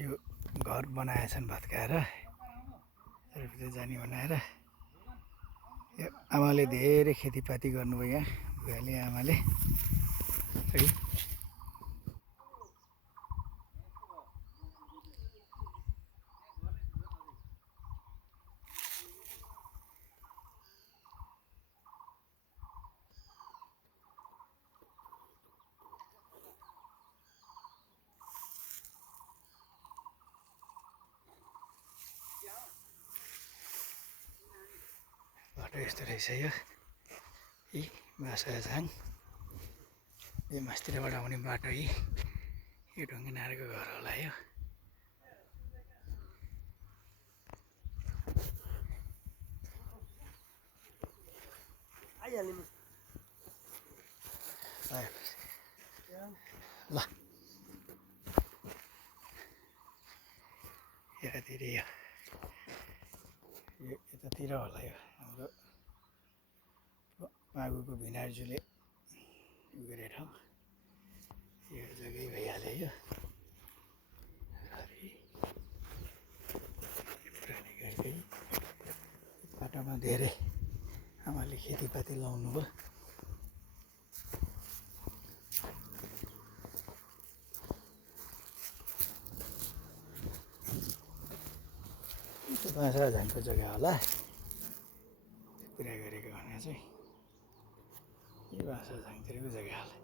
यो घर बनाएछन् भत्काएर भित्र जाने बनाएर। यो आमाले धेरै खेतीपाती गर्नुभयो यहाँ, बुवाले आमाले है। बाटो यस्तो रहेछ यो बासाझाङ। यो मास्तिरबाट आउने बाटो यो ढुङ्गेनारको घर होला यो। ल यतातिर यो यतातिर होला यो हाम्रो मागुको भिनाजुले उयो गरे ठाउँ। यो जग्गै भइहाल्यो यो। पुरानो घरकै बाटोमा धेरै आमाले खेतीपाती लाउनु भयो। बासाझाङको जग्गा होला कुरा गरेको भने चाहिँ यो बासाझाङतिरको जग्गा होला।